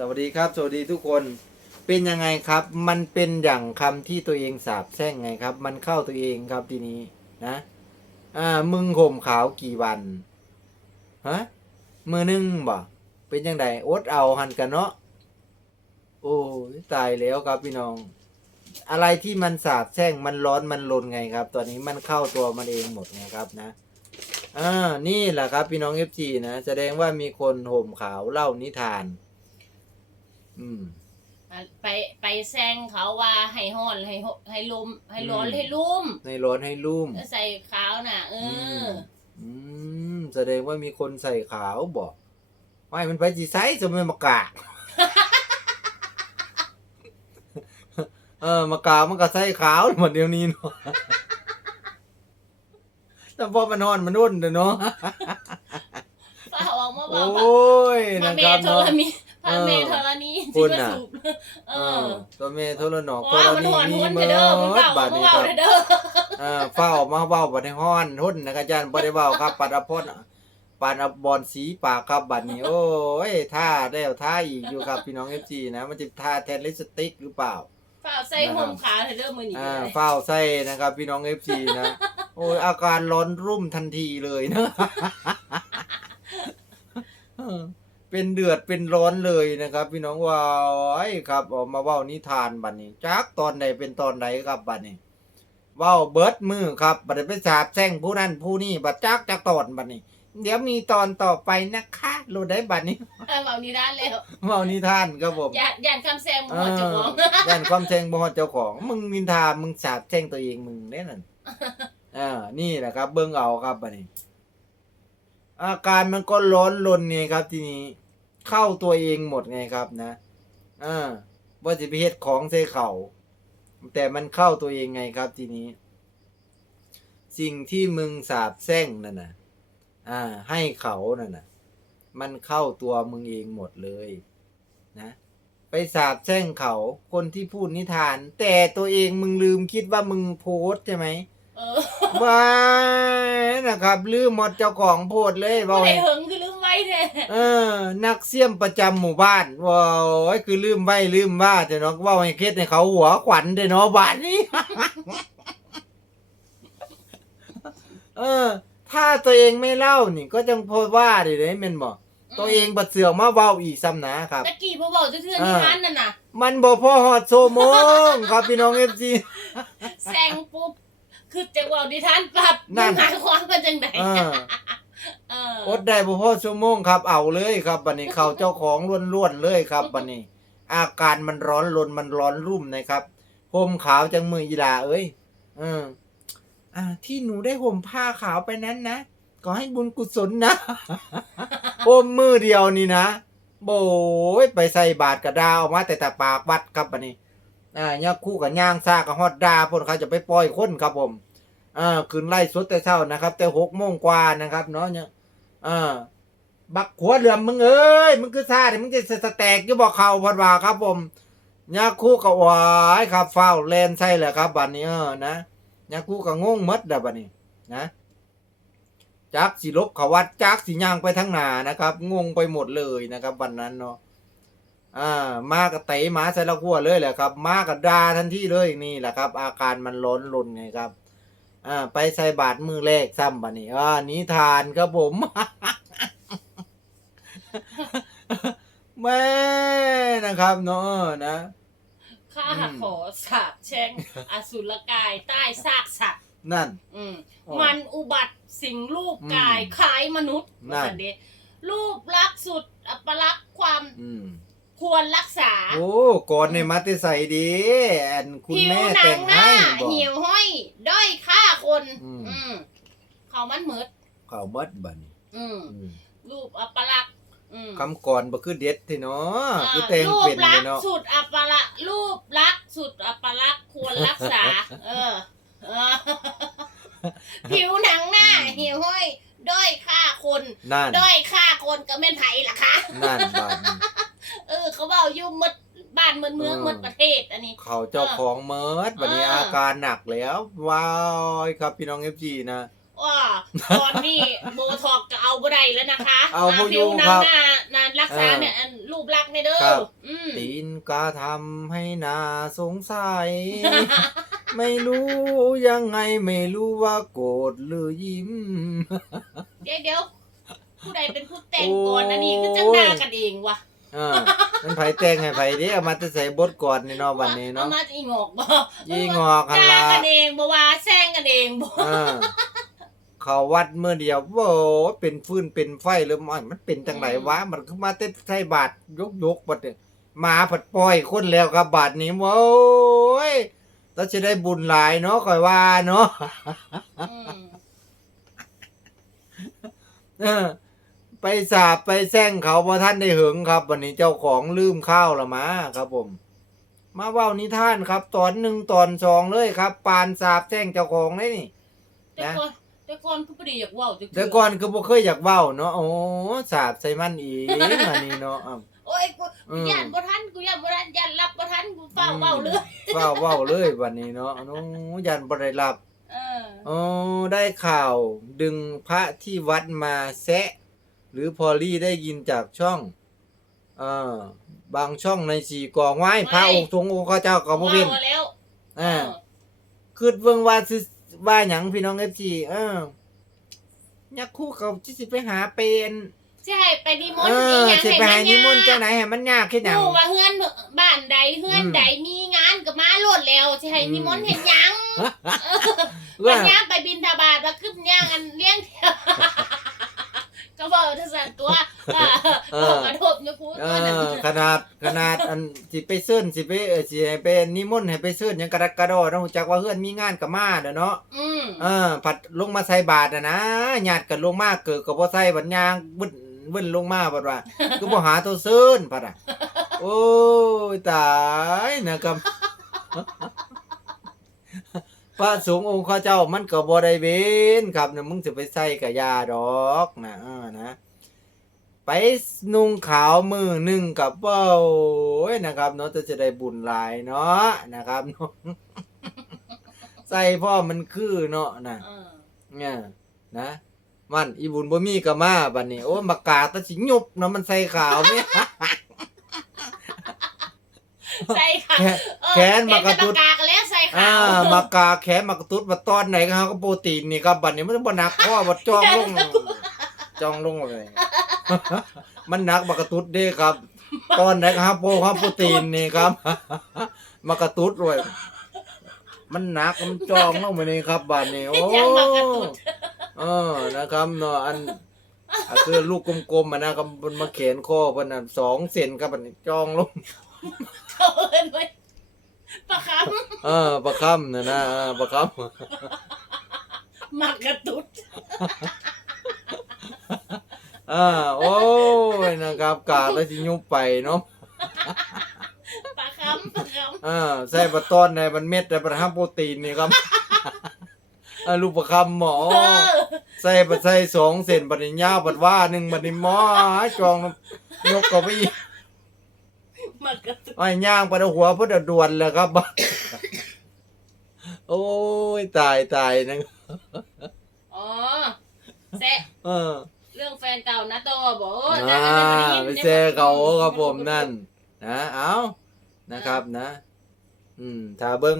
สวัสดีครับ สวัสดีทุกคนเป็นยังไงครับ มันเป็นอย่างคำที่ตัวเองสาบแช่งไงครับ มันเข้าตัวเองครับทีนี้นะอ่ามึงห่มขาวกี่วันฮะมือหนึงบ่เป็นยังไงอดเอาหันกันเนาะโอ้ตายแล้วครับพี่น้อง อะไรที่มันสาบแช่งมันร้อนมันลนไงครับ ตอนนี้มันเข้าตัวมันเองหมดไงครับนะอ่านี่แหละครับพี่น้องเอฟจีนะแสดงว่ามีคนห่มขาวเล่านิทาน อืม ไปไปแซงเขาว่าให้ฮ้อนให้ฮให้ลมให้ร้อนอืม ให้ลุ่มในร้อนให้ลุ่มแล้วใส่ขาวน่ะ เออออืมแสดงว่ามีคนใส่ขาวบอกไม่มันไปจีไซส์จะไม่มากากเออมากากมันก็ใส่ขาวหมดเดี๋ยวนี้เนาะ แต่พอมันนอนมันนุ่นเนาะฝ้าออกมาโอบอกว่า้ยพระนะเมครับโทเนาะรมี พระเมโทรณีคุที่ณมาน่ะสูบเอเอออตัวเมโทรหนอกเพราะว่ามันหอนหุ้นเด้อมันเฝ้าบาดมันนี้เฝ้าครับเด้อเออเฝ้ามาเว้าบัดในฮ้อนหุ้นนะครับอาจารย์บ่ได้เว้าครับ ปัดอภพปานอบอลสีปากครับบัดนี้ โอ้ยท่าแล้วท่าอีกอยู่ครับพี่น้อง FC นะ มันจะท่าแทนลิปสติกหรือเปล่าเฝ้าใส่ห่มขาวเด้อมื้อนี้อ่าเฝ้าใส่นะครับ พี่น้อง FC นะ โอ้ยอาการร้อนรุ่มทันทีเลยนะเออ เป็นเดือดเป็นร้อนเลยนะครับ พี่น้องว้ายครับออกมาเว้านิทานบัดนี้จักตอนใดเป็นตอนใดครับบัดนี้เว้าเบิดมือครับบัดนี้ไปสาบแช่งผู้นั้นผู้นี้บัดจักจักตอนบัดนี้ เดี๋ยวมีตอนต่อไปนะคะโลดได้บัดนี้เออเว้านี่ด้านแล้วเว้านิทานครับผมย่านย่านคำแซงบ่ฮอดเจ้าของเออย่านความแช่งบ่ฮอดเจ้าของ มึงนินทามึงสาบแช่งตัวเองมึงแน่นั่นอ่านี่แหละครับ เบิ่งเอาครับบัดนี้ อาการมันก็ร้อนรนไงครับ ทีนี้เข้าตัวเองหมดไงครับนะอ่าว่าจะไปเฮ็ดของใส่เขาแต่มันเข้าตัวเองไงครับ ทีนี้ สิ่งที่มึงสาบแช่งนั่นนะอ่า ให้เขานั่นนะมันเข้าตัวมึงเองหมดเลยนะไปสาบแช่งเขาคนที่พูดนิทาน แต่ตัวเองมึงลืมคิดว่ามึงโพสใช่ไหม เออว้ายนะครับลืมหมดเจ้าของโพสต์เลยบ่ว่าได้ไงเหิงคือลืมไว้แท้เออ นักเสี่ยมประจำหมู่บ้านว้าวคือลืมไว้ลืมว่าแต่เนาะเว่าให้เคสในเขาหัวขวัญเด้เนาะบ้านนี้ เออ ถ้าตัวเองไม่เล่านี่ ก็จังโพสต์ว่าดิเด้แม่นบ่ตัวเองบัดเสือกมาเว้าอีกซ้ำนะครับ ตะกี้บ่เว้าจะเทื่อนิทานนั่นน่ะมันบ่พอฮอดโซโมงครับพี่น้อง FC แซงปุ๊บ คือจะเว่าดิทานปรับนั่น หมายความว่าจังไดเออเอออดได้บ่พอชั่วโมงครับเอาเลยครับบัดนี้เข้าเจ้าของล้วนๆเลยครับบัดนี้ อาการมันร้อนรนมันร้อนรุ่มนะครับห่มขาวจังมืออีหลาเอ้ยเอออ่า ที่หนูได้ห่มผ้าขาวไปนั้นนะก็ให้บุญกุศลนะ ห่มมือเดียวนี่นะโบยไปใส่บาตรกระดาออกมาแต่แต่ปากวัดครับบัดนี้ อ่าย่าคู่กับย่างซากับฮอดดาพวกเขาจะไปปล่อยคนครับผมอ่าคืนไล่สดแต่เช้านะครับ แต่หกโมงกว่านะครับเนาะเนี่ยอ่าบักหัวเหลื่อมมึงเอ้ยมึงคือซาดิมึงจะสแตกอยู่บอกเขาพอดว่าครับผมยคู่กับวายครับเฝ้าวแลนใช่แหละครับบัดนี้เออนะยคู่กับงงหมดเด้อบัดนี้นะจักสิลบเขาวัดจักสิย่างไปทั้งหนานะครับ งงไปหมดเลยนะครับ วันนั้นเนาะ อ่ามากับเตะหมาใส่ละขั้วเลยแหละครับ มากับดาทันทีเลยนี่แหละครับ อาการมันร้อนรนไงครับอ่าไปใส่บาทมือแรกซ้ำบัดนี้อ่านิทานครับผม แม่นะครับเนาะนะข้าอืมขอสาบแช่งอสุรกายใต้ซากสัตว์นั่น อืมโอ้มันอุบัติสิ่งรูปกายอืมคล้ายมนุษย์นั่นว่าซั่เด้รูปลักษณ์สุดอัปลักษณ์ความอืม ควรรักษา โอ้ก่อนในมัตใส่ดีแอนคุณผิวแม่หนัแต่งงหน้าให้บอก เหี่ยวห้อย ด้อยค่าคน อืม อืมเขามันเหมิดเขาเบิดบัดนี้อืมอืมรูปอัปลักษณ์อืมคำก่อนบ่คือเด็ดที่เนาะอ่าคือแต่งรูปเป็นลัเลกยษณ์เนาะสุดอัปลักษณ์รูปลักษณ์สุดอัปลักษณ์ควรรักษา เออเออ ผิวหนังหน้า เหี่ยวห้อย ด้อยค่าคน นั่นด้อยค่าคนก็แม่นไผล่ะคะ นั่นบัดนี้ เออ เขาเว้าอยู่หมดบ้านหมดเมืองเออหมดประเทศอันนี้ เขาเจ้าของเมิดบัดนี้เอออ อาการหนักแล้ว ว้าวครับพี่น้อง FG นะ ว่าตอนนี้โบท็อกก็เอาบ่ได้แล้วนะคะเอาบ่ผิอยู่วหนัครังบหน้าหนารักษาเออเนี่ยอันรูปลักษณ์เนี่ยเด้อครับ อืม ตีนกาทำให้น่าสงสัย ไม่รู้ยังไงไม่รู้ว่าโกรธหรือยิ้ม เดี๋ยวเดี๋ยวผู้ใดเป็นผู้แต่งโอ้ยก่อนอันนี้ก็จะด่ากันเองว่ะ เออมันไผแต่งให้ไผเด้เอามาแต่ใส่บทก่อนนี่เนาะวันนี้เอาเนาะมาอีงอกบ่ยี่งอกหันด่าละกันเองบ่ว่าแซงกันเองบ่เออเขาวัดเมื่อเดียวโว้ยเป็นฟืนเป็นไฟเลยมันมันเป็นจังไหนวะมันคือมาเต้นใส่บาทยกยกบัดเนี่ยมาผัดปล่อยคนแล้วครับบาทนี้โว้ยเราจะได้บุญหลายเนาะคอยว่าเนาะอืมเออ ไปสาบไปแซงเขาพอท่านได้หึงครับ วันนี้เจ้าของลืมข้าวละมาครับผม มาเว้านิทานครับ ตอนหนึ่งตอนสองเลยครับ ปานสาบแซงเจ้าของเลยนี่ แต่ก่อนแต่ก่อนคือบ่ได้อยากเว้าจักเทื่แต่ก่อนคือบ่เคยอยากเว้าเนาะโอ้สาบใส่มันอีกอันนี้เนาะอ้าวโอ้ยกูอืมย่านบ่ทันกูย่านบ่ทันย่านรับบ่ทันกูเฝ้าเว้าเลยเฝ้าเว้าเลยวันนี้เนาะโอ้ยันบ่ได้รับ เออโอ้ได้ข่าวดึงพระที่วัดมาแซะ หรือพอลี่ได้ยินจากช่องเออบางช่องในสี่กองไว้พระองค์ทรงองค์ข้าเจ้าก็บ่เว้นว้าแล้วอ่าคิดเบิ่งว่าสิว่าหยังพี่น้อง FG เอออยากคู่เขาที่สิไปหาเป็นสิให้ไปนิมนเอต์อีอหยังสิให้ไปมัหานนิมนต์ยาจังไหนให้มันยากแค่หยัง รู้ว่าเฮือนบ้านใดเฮือนอืมใดมีงานก็มาโลดแล้วสิให้นิมนต์เฮ็ดหยังเพื่อวันย่างไปบินทบาทว่าขึ้นย่างอันเลี้ยงก็บอกทศนตัว เออบอกกระทบอยู่พูดเอว่านั่นอขนาดขนาดอันสิไปเซิ้นสิไปเออสิให้ไปนิมนต์ให้ไปเซิ้นหยังกระดักกระดอเนาะรู้จักว่าเฮือนมีงานก็มาเด้อเนาะอืมเออผัดลงมาใส่บาทน่ะนะญาติกันลงมาเกิดก็บ่ใส่บัดยางบึ้นบึ้นลงมาบัดว่าก็บ่หาตัวเซิ้นพัดอะโอ้ยตายนะครับพระสงฆ์องค์ข้าเจ้ามันก็บ่ได้เว้นครับเนี่ยมึงจะไปใส่กับยาดอกนะเออนะ ไปนุ่งขาวมือหนึ่งกับเบ้าโอ้ยนะครับเนาะจะได้บุญหลายเนาะนะครับเนาะใส่พ่อมันคือเนาะนะเออเนี่ยนะมันอีบุญบ่มีก็มาบัดนี้โอ้มากาตะสิยุบเนาะมันใส่ขาวเนี่ยใส่ค่ะแขนเออแขนมากระตุ้นเห็นแต่ปากกากันแล้วใส่อ่าขาวมากาแขนมากระตุ้ดมาตอนไหนครับก็โปรตีนนี่ครับบัดนี้มันบ่หนักเพราะว่าบ่จ้องลงจ้องลงเลย มันหนักมากระตุ้ดเด้ครับ ตอนไหนครับโปรครับโปรตีนนี่ครับมากระตุ้ดด้วยมันหนักมันจ้องลงไปนี่ครับบัดนี้โอ้ยังมากระตุ้นเออนะครับเนาะอันอะคือลูกกลมๆอะนะครับบนมาเขนคอเพิ่นน่ะสองเซนครับบัดนี้จ้องลงเขาเอิ้นไว้ปะคเออประคำนะนะเออประคำำมากระตุ้น อ่าโอ้ยนะครับกาแล้วสิยุบไปเนาะปะคำปะคอ่าใส่บัตตอนในมันเม็ดแต่ประทับโปรตีนนี่ครับอ่าลูกประคำหมอำเออใส่บัดใส่สองเส้นบัดนี้ยาวบัดว่าหนึ่งบัดนี้หมอจองยกก็ไปอีกมากระตุ้นไอ้ย่างไปเอาหัวเพื่อด่วนเลยครับ โอ้ยตายตายนะอ๋อแซะเออ เรื่องแฟนเก่านะโตบอกโอ้อ่าแต่มันจะไปด้ยินแซ่เขาครับผมนั่น นะ เอานะครับนะ อืมถ้าเบิ้ง